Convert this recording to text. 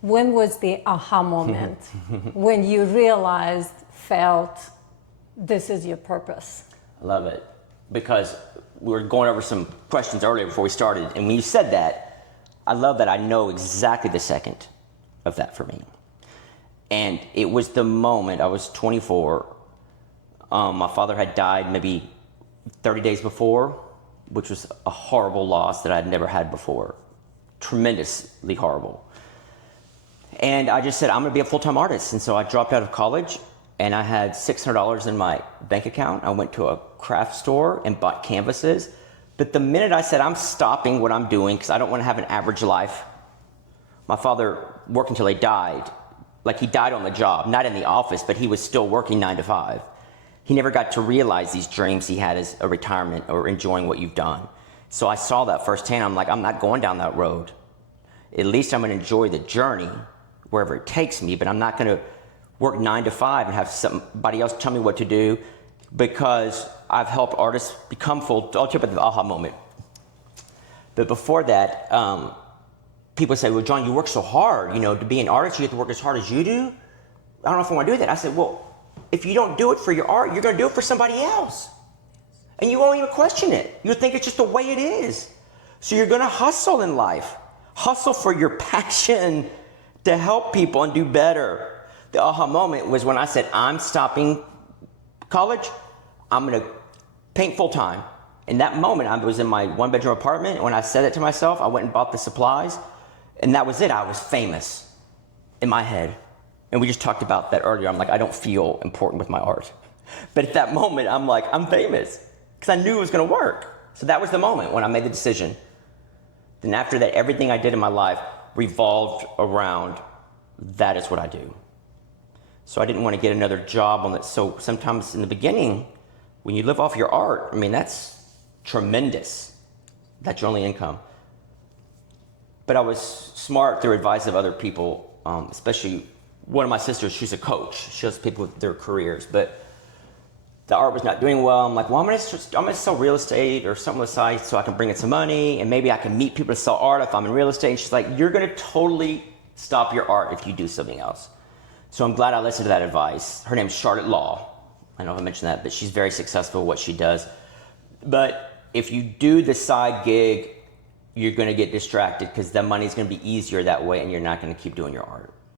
When was the aha moment when you realized, felt, this is your purpose? I love it, because we were going over some questions earlier before we started, and when you said that, I love that I know exactly the second of that for me. And it was the moment, I was 24, my father had died maybe 30 days before, which was a horrible loss that I'd never had before, tremendously horrible. And I just said, I'm gonna be a full-time artist. And so I dropped out of college, and I had $600 in my bank account. I went to a craft store and bought canvases. But the minute I said, I'm stopping what I'm doing because I don't want to have an average life. My father worked until he died. Like, he died on the job, not in the office, but he was still working 9 to 5. He never got to realize these dreams he had as a retirement or enjoying what you've done. So I saw that firsthand. I'm like, I'm not going down that road. At least I'm going to enjoy the journey wherever it takes me, but I'm not going to work 9 to 5 and have somebody else tell me what to do, because I've helped artists become full. I'll tell you about the aha moment. But before that, people say, well, John, you work so hard, to be an artist, you have to work as hard as you do. I don't know if I want to do that. I said, well, if you don't do it for your art, you're going to do it for somebody else. And you won't even question it. You think it's just the way it is. So you're going to hustle in life. Hustle for your passion to help people and do better. The aha moment was when I said, I'm stopping college. I'm going to paint full time. In that moment, I was in my 1-bedroom apartment. And when I said it to myself, I went and bought the supplies. And that was it. I was famous in my head. And we just talked about that earlier. I'm like, I don't feel important with my art. But at that moment, I'm like, I'm famous, because I knew it was going to work. So that was the moment when I made the decision. Then after that, everything I did in my life revolved around, that is what I do. So I didn't want to get another job on that. So sometimes in the beginning, when you live off your art, that's tremendous. That's your only income. But I was smart through advice of other people, especially one of my sisters. She's a coach. She helps people with their careers. But the art was not doing well. I'm like, well, I'm gonna sell real estate or something on the side so I can bring in some money, and maybe I can meet people to sell art if I'm in real estate. And she's like, you're gonna totally stop your art if you do something else. So I'm glad I listened to that advice. Her name's Charlotte Law. I don't know if I mentioned that, but she's very successful at what she does. But if you do the side gig, you're gonna get distracted, because the money's gonna be easier that way, and you're not gonna keep doing your art.